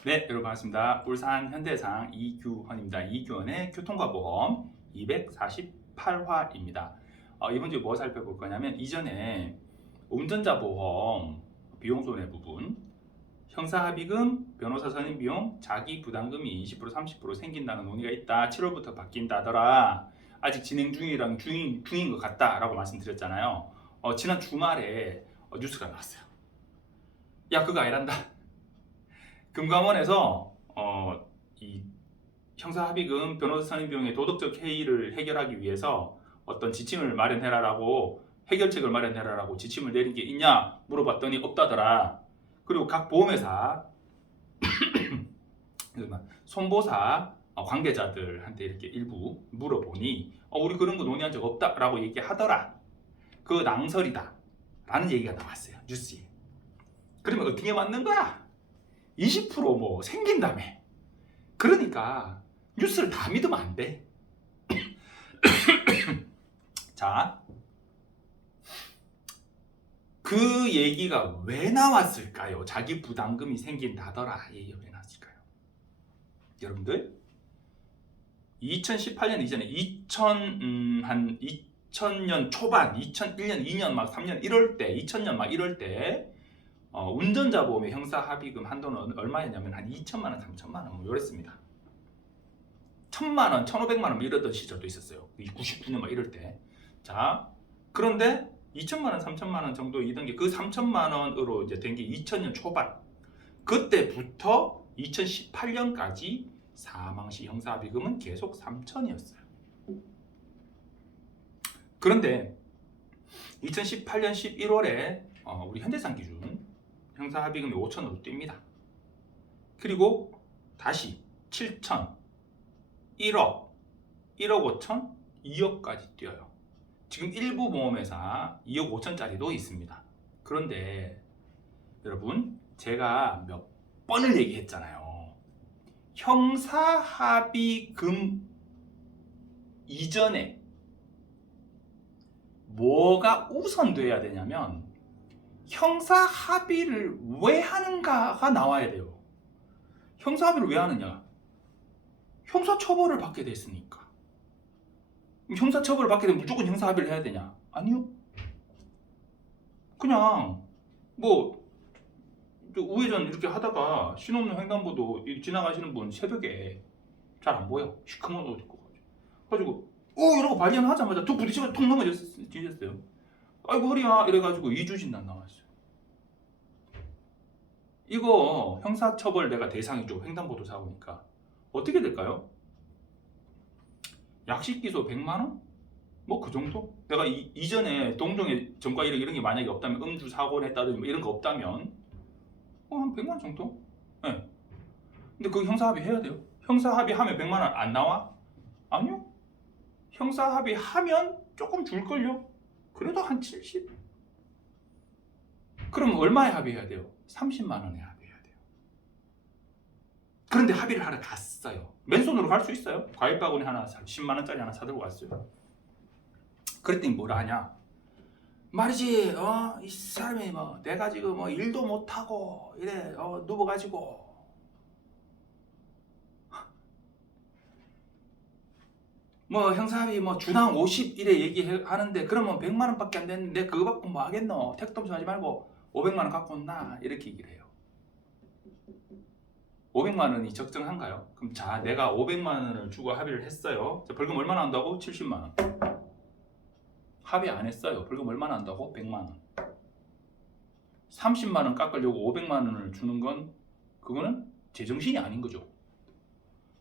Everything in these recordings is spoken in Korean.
네, 여러분 반갑습니다. 울산 현대해상 이규헌입니다. 이규헌의 교통과 보험 248화입니다. 이번 주에 뭐 살펴볼 거냐면 이전에 운전자 보험 비용 손해 부분, 형사합의금, 변호사 선임 비용, 자기 부담금이 20% 30% 생긴다는 논의가 있다. 7월부터 바뀐다더라. 아직 진행 중인 것 같다라고 말씀드렸잖아요. 지난 주말에 뉴스가 나왔어요. 야, 그거 아니란다. 금감원에서 이 형사합의금, 변호사 선임 비용의 도덕적 해이를 해결하기 위해서 어떤 지침을 마련해라라고, 해결책을 마련해라라고 지침을 내린 게 있냐 물어봤더니 없다더라. 그리고 각 보험회사 손보사 관계자들한테 이렇게 일부 물어보니 우리 그런 거 논의한 적 없다라고 얘기하더라. 그 낭설이다 라는 얘기가 나왔어요, 뉴스에. 그러면 어떻게 맞는 거야? 20%뭐 생긴다며. 그러니까 뉴스를 다 믿으면 안 돼. 자, 그 얘기가 왜 나왔을까요? 자기 부담금이 생긴다더라 얘기가 왜 나왔을까요? 여러분들 2018년 이전에 2000년 초반, 2001년, 2년 막 3년 이럴 때, 2000년 막 이럴 때 운전자 보험의 형사 합의금 한도는 얼마였냐면 한 2천만 원, 3천만 원 뭐 이랬습니다. 1,000만 원, 1,500만 원 뭐 이러던 시절도 있었어요. 99년 막 이럴 때. 자, 그런데 2천만 원, 3천만 원 정도 이던 게 그 3천만 원으로 이제 된 게 2000년 초반. 그때부터 2018년까지 사망시 형사 합의금은 계속 3천이었어요. 그런데 2018년 11월에 우리 현대산 기준 형사 합의금이 5천으로 뜁니다. 그리고 다시 7천, 1억, 1억 5천, 2억까지 뛰어요. 지금 일부 보험회사 2억 5천짜리도 있습니다. 그런데 여러분, 제가 몇 번을 얘기했잖아요. 형사 합의금 이전에 뭐가 우선돼야 되냐면 형사 합의를 왜 하는가가 나와야 돼요. 형사 합의를 왜 하느냐? 형사 처벌을 받게 됐으니까. 형사 처벌을 받게 되면 무조건 형사 합의를 해야 되냐? 아니요. 그냥 뭐 우회전 이렇게 하다가 신호없는 횡단보도 지나가시는 분 새벽에 잘 안 보여. 시커먼 옷 입고 가지고 이러고 발견하자마자 툭 부딪히고 툭 넘어졌어요. 아이고 허리야 이래가지고 2주 진단 나왔어요. 이거 형사처벌 내가 대상이죠. 횡단보도 사고니까. 어떻게 될까요? 약식기소 100만원? 뭐 그 정도? 내가 이전에 동종의 전과 이런 게 만약에 없다면, 음주 사고를 했다든지 뭐 이런 거 없다면 한 100만원 정도? 네. 근데 그 형사합의 해야 돼요. 형사합의 하면 100만원 안 나와? 아니요. 형사합의 하면 조금 줄걸요. 그래도 한 70? 그럼 얼마에 합의해야 돼요? 30만원에 합의해야 돼요. 그런데 합의를 하러 갔어요. 맨손으로 갈 수 있어요. 과일 바구니 하나 10만원짜리 하나 사들고 갔어요. 그랬더니 뭐라 하냐? 말이지, 이 사람이 내가 지금 일도 못하고 이래 누워가지고 형사합의 주당 50 이래 얘기하는데, 그러면 100만원밖에 안 됐는데 그거 갖고 뭐 하겠노? 택도 하지 말고 500만원 갖고 온나? 이렇게 얘기를 해요. 500만원이 적정한가요? 그럼 자, 내가 500만원을 주고 합의를 했어요. 자, 벌금 얼마나 한다고? 70만원. 합의 안 했어요. 벌금 얼마나 한다고? 100만원. 30만원 깎으려고 500만원을 주는 건 그거는 제정신이 아닌 거죠.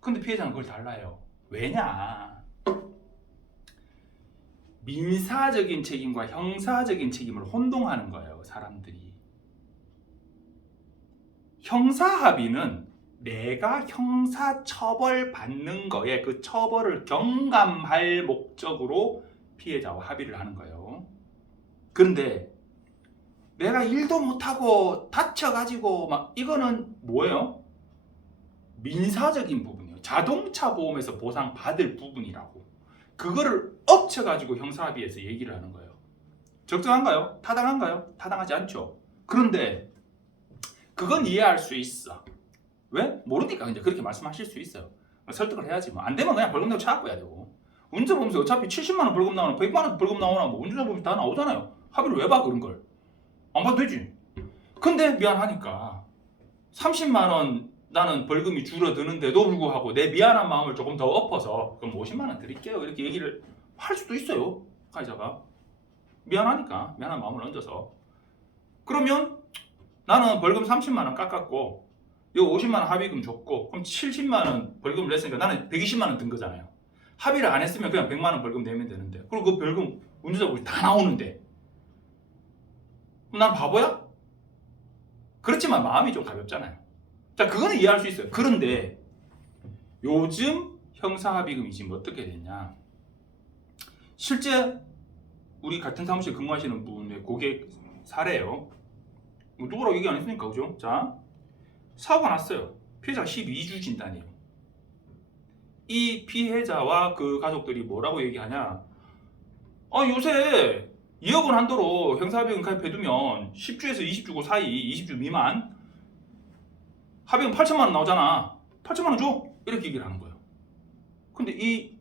근데 피해자는 그걸 달라요. 왜냐? 민사적인 책임과 형사적인 책임을 혼동하는 거예요, 사람들이. 형사합의는 내가 형사처벌 받는 거에 그 처벌을 경감할 목적으로 피해자와 합의를 하는 거예요. 그런데 내가 일도 못하고 다쳐가지고 이거는 뭐예요? 민사적인 부분이에요. 자동차 보험에서 보상 받을 부분이라고. 그거를 엎쳐가지고 형사합의에서 얘기를 하는 거예요. 적정한가요? 타당한가요? 타당하지 않죠. 그런데 그건 이해할 수 있어. 왜? 모르니까 이제 그렇게 말씀하실 수 있어요. 설득을 해야지 뭐. 안 되면 그냥 벌금 내고 차 갖고 해야 되고. 운전보험에서 어차피 70만 원 벌금 나오나 100만 원 벌금 나오나 뭐 운전자보험이 다 나오잖아요. 합의를 왜 봐 그런 걸? 안 봐도 되지. 근데 미안하니까 30만 원 나는 벌금이 줄어드는데도 불구하고 내 미안한 마음을 조금 더 엎어서 그럼 50만 원 드릴게요 이렇게 얘기를 할 수도 있어요. 가해자가 미안하니까 미안한 마음을 얹어서. 그러면 나는 벌금 30만 원 깎았고 이 50만 원 합의금 줬고 그럼 70만 원 벌금을 냈으니까 나는 120만 원 든 거잖아요. 합의를 안 했으면 그냥 100만 원 벌금 내면 되는데 그리고 그 벌금 운전자보험이 다 나오는데 그럼 난 바보야? 그렇지만 마음이 좀 가볍잖아요. 자, 그거는 이해할 수 있어요. 그런데 요즘 형사합의금이 지금 어떻게 됐냐? 실제 우리 같은 사무실 근무하시는 분의 고객 사례예요. 뭐 누구라고 얘기 안 했으니까 그죠? 자, 사고가 났어요. 피해자가 12주 진단이에요. 이 피해자와 그 가족들이 뭐라고 얘기하냐? 요새 2억 원 한도로 형사합의금 가입해두면 10주에서 20주 사이, 20주 미만 합의금 8천만 원 나오잖아. 8천만 원 줘. 이렇게 얘기를 하는 거예요. 근데 이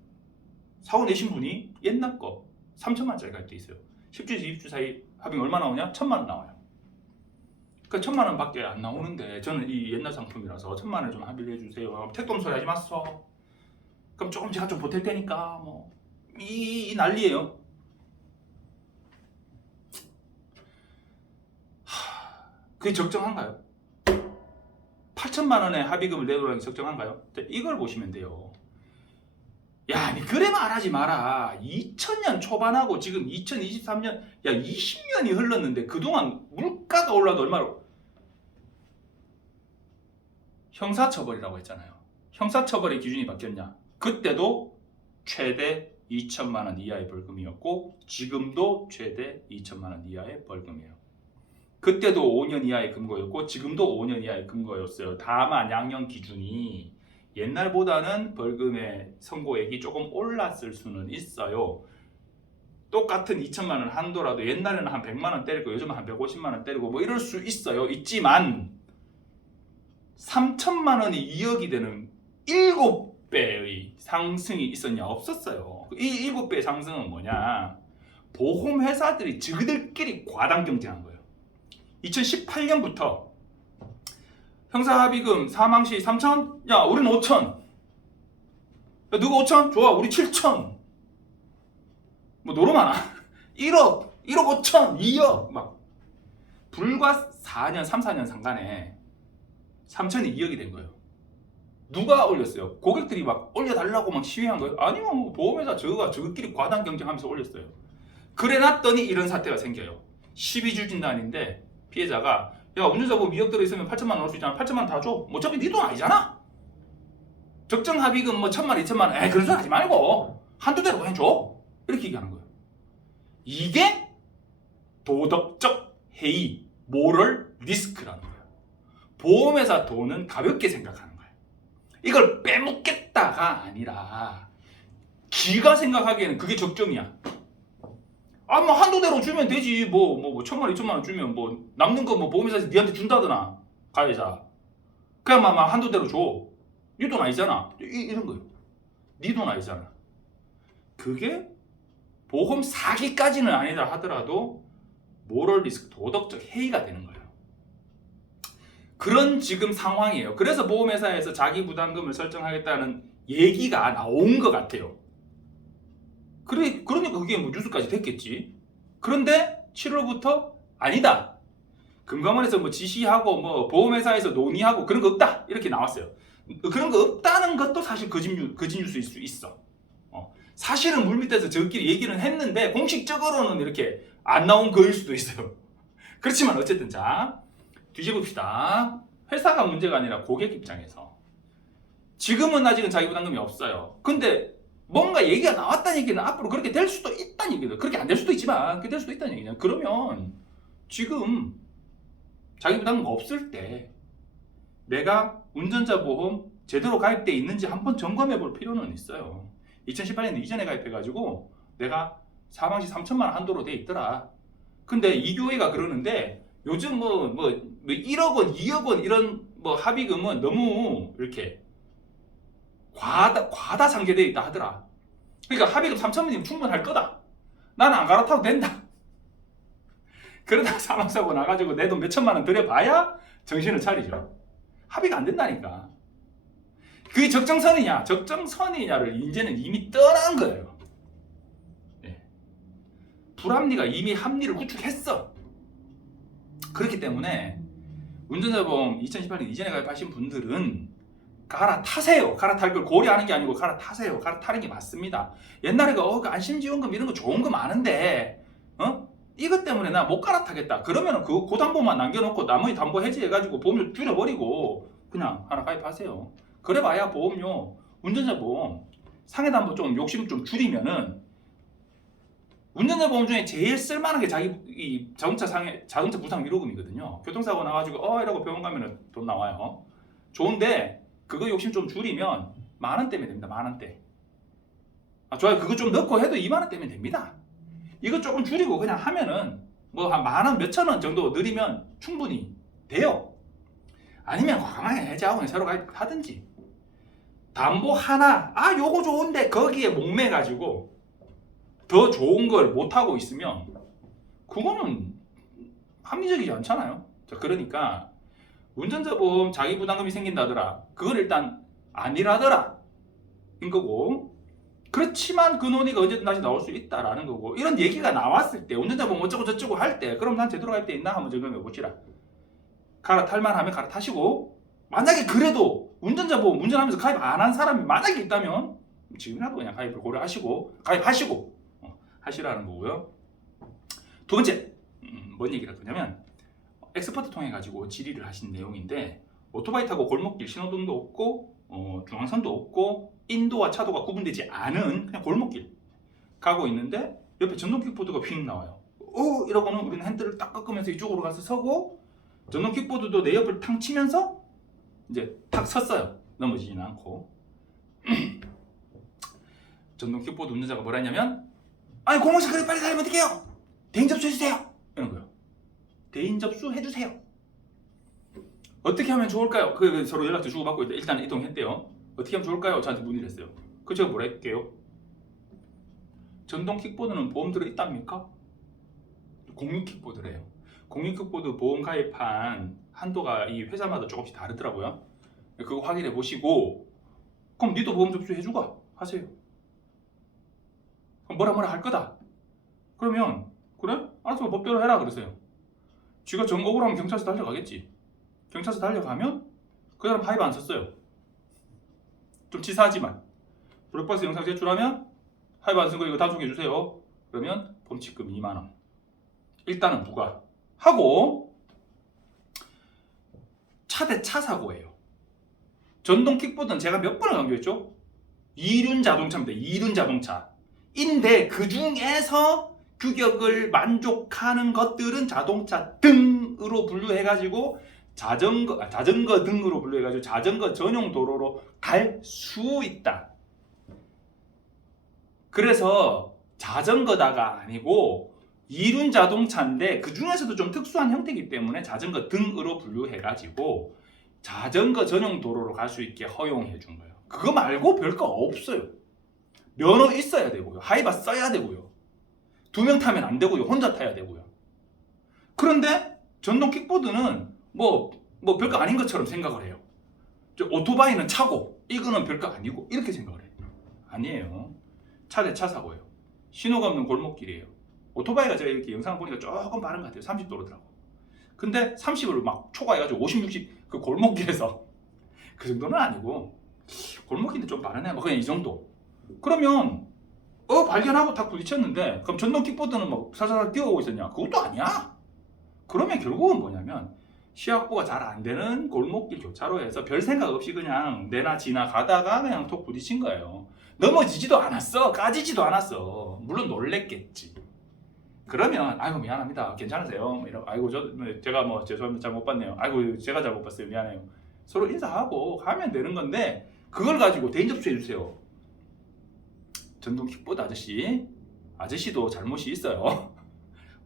사고 내신 분이 옛날 거 3천만 원짜리 가입돼 있어요. 10주에서 20주 사이 합의금 얼마 나오냐? 1천만 원 나와요. 그러니까 1천만 원밖에 안 나오는데 저는 이 옛날 상품이라서 1천만 원 좀 합의를 해주세요. 택도 소리 하지 마소. 그럼 조금 제가 좀 보탤 테니까 뭐 이 난리예요. 그게 적정한가요? 8천만 원의 합의금을 내놓으라는 게 적정한가요? 이걸 보시면 돼요. 야, 니 그래 말하지 마라. 2000년 초반하고 지금 2023년, 야 20년이 흘렀는데 그동안 물가가 올라도 얼마로? 형사처벌이라고 했잖아요. 형사처벌의 기준이 바뀌었냐? 그때도 최대 2천만 원 이하의 벌금이었고 지금도 최대 2천만 원 이하의 벌금이에요. 그때도 5년 이하의 금고였고 지금도 5년 이하의 금고였어요. 다만 양형 기준이 옛날보다는 벌금의 선고액이 조금 올랐을 수는 있어요. 똑같은 2천만 원 한도라도 옛날에는 한 100만 원 때리고 요즘은 한 150만 원 때리고 뭐 이럴 수 있어요. 있지만 3천만 원이 2억이 되는 7배의 상승이 있었냐? 없었어요. 이 7배의 상승은 뭐냐? 보험회사들이 저들끼리 과당 경쟁한 거예요. 2018년부터 형사합의금 사망시 3천? 야 우리는 5천. 야 누가 5천? 좋아 우리 7천. 뭐 노로 많아. 1억 5천 2억 막 불과 4년 3-4년 상간에 3천이 2억이 된 거예요. 누가 올렸어요? 고객들이 막 올려달라고 막 시위한 거예요? 아니요 뭐 보험회사 저거끼리 과당 경쟁하면서 올렸어요. 그래 놨더니 이런 사태가 생겨요. 12주 진단인데 피해자가 야 운전자보험 2억 들어있으면 8천만 원 올 수 있잖아. 8천만 원 다 줘. 뭐 어차피 네 돈 아니잖아. 적정 합의금 뭐 1천만 원 2천만 원 그런 소리 하지 말고 한두 대로 그냥 줘. 이렇게 얘기하는 거예요. 이게 도덕적 해이 모럴 리스크라는 거예요. 보험회사 돈은 가볍게 생각하는 거예요. 이걸 빼먹겠다가 아니라 기가 생각하기에는 그게 적정이야. 뭐 한두 대로 주면 되지. 뭐 1천만 원 2천만 원 주면 뭐 남는 거 뭐 보험회사에서 니한테 준다더나 가해자. 그냥 막 한두 대로 줘. 네 돈 아니잖아. 이런 거예요. 네 돈 아니잖아. 그게 보험 사기까지는 아니다 하더라도 모럴 리스크 도덕적 해이가 되는 거예요. 그런 지금 상황이에요. 그래서 보험회사에서 자기 부담금을 설정하겠다는 얘기가 나온 것 같아요. 그러니까 그게 뭐 뉴스까지 됐겠지. 그런데 7월부터 아니다. 금감원에서 뭐 지시하고 뭐 보험회사에서 논의하고 그런 거 없다. 이렇게 나왔어요. 그런 거 없다는 것도 사실 거짓 뉴스일 수 있어. 사실은 물밑에서 저끼리 얘기는 했는데 공식적으로는 이렇게 안 나온 거일 수도 있어요. 그렇지만 어쨌든 자 뒤집읍시다. 회사가 문제가 아니라 고객 입장에서 지금은 아직은 자기 부담금이 없어요. 근데 뭔가 얘기가 나왔다는 얘기는 앞으로 그렇게 될 수도 있다는 얘기죠. 그렇게 안 될 수도 있지만 그렇게 될 수도 있다는 얘기냐. 그러면 지금 자기 부담금 없을 때 내가 운전자 보험 제대로 가입돼 있는지 한번 점검해 볼 필요는 있어요. 2018년 이전에 가입해가지고 내가 사망시 3천만 원 한도로 돼 있더라. 근데 이교회가 그러는데 요즘 뭐 1억 원, 2억 원 이런 뭐 합의금은 너무 이렇게 과다 상계되어 있다 하더라. 그러니까 합의금 3천만이면 충분할 거다. 나는 안 갈아타도 된다. 그러다가 사망사고 나가지고 내 돈 몇천만 원 들여봐야 정신을 차리죠. 합의가 안 된다니까. 그게 적정선이냐 적정선이냐를 이제는 이미 떠난 거예요. 네. 불합리가 이미 합리를 구축했어. 그렇기 때문에 운전자보험 2018년 이전에 가입하신 분들은 갈아타세요. 갈아탈 걸 고려하는 게 아니고 갈아타세요. 갈아타는 게 맞습니다. 옛날에 그 안심지원금 이런 거 좋은 거 많은데 이것 때문에 나 못 갈아타겠다. 그러면은 그 고담보만 남겨놓고 나머지 담보 해지해가지고 보험료 줄여버리고 그냥 하나 가입하세요. 그래봐야 보험료, 운전자 보험 상해담보 좀 욕심 좀 줄이면은 운전자 보험 중에 제일 쓸만한 게 자기 이 자동차 부상 위로금이거든요. 교통사고 나가지고 이러고 병원 가면은 돈 나와요. 좋은데 그거 욕심 좀 줄이면 10,000원대면 됩니다. 10,000원대. 좋아요. 그거 좀 넣고 해도 20,000원대면 됩니다. 이거 조금 줄이고 그냥 하면은 뭐 한 10,000원, 몇천 원 정도 늘리면 충분히 돼요. 아니면 과감하게 해지하고 새로 가입하든지. 담보 하나, 요거 좋은데 거기에 목매가지고 더 좋은 걸 못하고 있으면 그거는 합리적이지 않잖아요. 자, 그러니까 운전자 보험 자기 부담금이 생긴다더라. 그건 일단 아니라더라. 인 거고. 그렇지만 그 논의가 언제든 다시 나올 수 있다라는 거고. 이런 얘기가 나왔을 때 운전자 보험 어쩌고 저쩌고 할 때 그럼 난 제대로 갈 때 있나 한번 점검해 보시라. 갈아탈만 하면 갈아타시고 만약에 그래도 운전자 보험 운전하면서 가입 안 한 사람이 만약에 있다면 지금이라도 그냥 가입을 고려하시고 가입하시고 하시라는 거고요. 두 번째 뭔 얘기를 할 거냐면 엑스퍼트 통해 가지고 질의를 하신 내용인데 오토바이 타고 골목길 신호등도 없고 중앙선도 없고 인도와 차도가 구분되지 않은 그냥 골목길 가고 있는데 옆에 전동 킥보드가 휙 나와요. 이러고는 우리는 핸들을 딱 꺾으면서 이쪽으로 가서 서고 전동 킥보드도 내 옆을 탕 치면서 이제 탁 섰어요. 넘어지지는 않고. 전동 킥보드 운전자가 뭐라 했냐면 공무원실 그래 빨리 가려면 어떡해요? 대인 접수해주세요. 이런 거요. 대인 접수해주세요. 어떻게 하면 좋을까요? 서로 연락도 주고받고 일단 이동했대요. 어떻게 하면 좋을까요? 저한테 문의를 했어요. 제가 뭐라 할게요? 전동 킥보드는 보험 들어있답니까? 공유 킥보드래요. 공유 킥보드 보험 가입한 한도가 이 회사마다 조금씩 다르더라고요. 그거 확인해 보시고 그럼 니도 보험 접수해주고 하세요. 그럼 뭐라 할 거다. 그러면 그래? 알았어 법대로 해라 그러세요. 쥐가 억울하면 경찰서 달려가겠지. 경찰서 달려가면 그 사람 가입 안 썼어요. 좀 치사하지만 블랙박스 영상 제출하면 가입 안 쓴 거 이거 단속해 주세요. 그러면 범칙금 20,000원. 일단은 부과하고 차 대 차 사고예요. 전동 킥보드는 제가 몇 번을 강조했죠? 이륜 자동차입니다. 이륜 자동차. 인데 그 중에서 규격을 만족하는 것들은 자동차 등으로 분류해가지고 자전거 등으로 분류해가지고 자전거 전용 도로로 갈 수 있다. 그래서 자전거다가 아니고 이륜 자동차인데 그 중에서도 좀 특수한 형태이기 때문에 자전거 등으로 분류해가지고 자전거 전용 도로로 갈 수 있게 허용해 준 거예요. 그거 말고 별거 없어요. 면허 있어야 되고요. 하이바 써야 되고요. 2명 타면 안 되고요. 혼자 타야 되고요. 그런데 전동 킥보드는 뭐 별거 아닌 것처럼 생각을 해요. 오토바이는 차고 이거는 별거 아니고 이렇게 생각을 해요. 아니에요. 차 대 차 사고예요. 신호가 없는 골목길이에요. 오토바이가 제가 이렇게 영상을 보니까 조금 빠른 것 같아요. 30도로더라고. 근데 30을 막 초과해가지고 50, 60 그 골목길에서 그 정도는 아니고 골목길인데 좀 빠르네. 그냥 이 정도. 그러면 발견하고 다 부딪혔는데 그럼 전동 킥보드는 막 살살 뛰어오고 있었냐? 그것도 아니야. 그러면 결국은 뭐냐면 시야확보가 잘 안 되는 골목길 교차로에서 별 생각 없이 그냥 내나 지나가다가 그냥 톡 부딪힌 거예요. 넘어지지도 않았어. 까지지도 않았어. 물론 놀랬겠지. 그러면 아이고 미안합니다. 괜찮으세요? 아이고 제가 죄송합니다. 잘못 봤네요. 아이고 제가 잘못 봤어요. 미안해요. 서로 인사하고 가면 되는 건데 그걸 가지고 대인 접수해 주세요. 전동 킥보드 아저씨도 잘못이 있어요.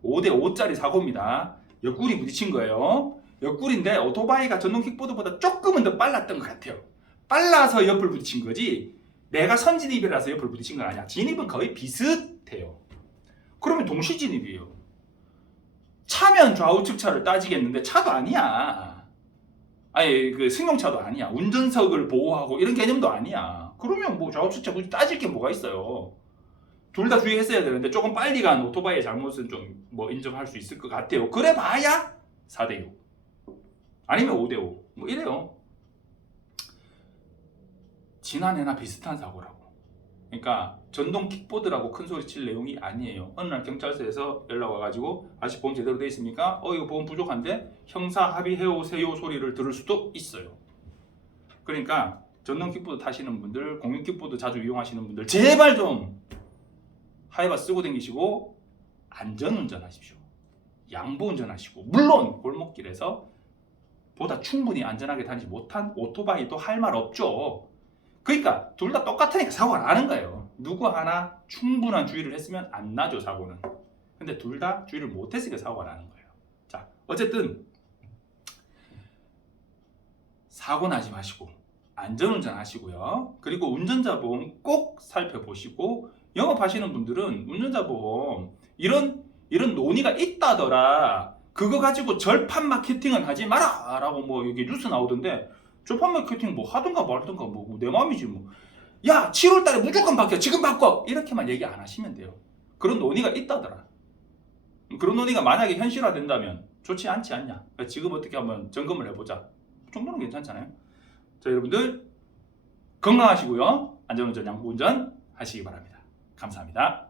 5대 5짜리 사고입니다. 옆구리 부딪힌 거예요. 옆구리인데 오토바이가 전동 킥보드보다 조금은 더 빨랐던 것 같아요. 빨라서 옆을 부딪힌 거지 내가 선진입이라서 옆을 부딪힌 건 아니야. 진입은 거의 비슷해요. 그러면 동시 진입이에요. 차면 좌우측 차를 따지겠는데 차도 아니야. 아니 그 승용차도 아니야. 운전석을 보호하고 이런 개념도 아니야. 그러면 뭐 좌우측 차 굳이 따질 게 뭐가 있어요. 둘 다 주의했어야 되는데 조금 빨리 간 오토바이의 잘못은 좀 뭐 인정할 수 있을 것 같아요. 그래 봐야 4대6 아니면 5대5 뭐 이래요. 지난해나 비슷한 사고라고. 그러니까 전동 킥보드라고 큰 소리 칠 내용이 아니에요. 어느 날 경찰서에서 연락 와가지고 아직 보험 제대로 돼 있습니까? 이거 보험 부족한데 형사 합의해 오세요 소리를 들을 수도 있어요. 그러니까 전동 킥보드 타시는 분들, 공유 킥보드 자주 이용하시는 분들 제발 좀 하이바 쓰고 다니시고 안전운전 하십시오. 양보운전 하시고 물론 골목길에서 보다 충분히 안전하게 다니지 못한 오토바이도 할 말 없죠. 그러니까 둘 다 똑같으니까 사고가 나는 거예요. 누구 하나 충분한 주의를 했으면 안 나죠, 사고는. 근데 둘 다 주의를 못했으니까 사고가 나는 거예요. 자, 어쨌든 사고 나지 마시고 안전운전 하시고요. 그리고 운전자 보험 꼭 살펴보시고 영업하시는 분들은 운전자 보험 이런 논의가 있다더라. 그거 가지고 절판 마케팅은 하지 마라 라고 뭐 여기 뉴스 나오던데 절판 마케팅 뭐 하든가 말든가 뭐 내 마음이지 뭐. 야 7월달에 무조건 바뀌어 지금 바꿔 이렇게만 얘기 안 하시면 돼요. 그런 논의가 있다더라. 그런 논의가 만약에 현실화된다면 좋지 않지 않냐. 지금 어떻게 한번 점검을 해보자. 그 정도는 괜찮잖아요. 자 여러분들 건강하시고요. 안전운전 양보운전 하시기 바랍니다. 감사합니다.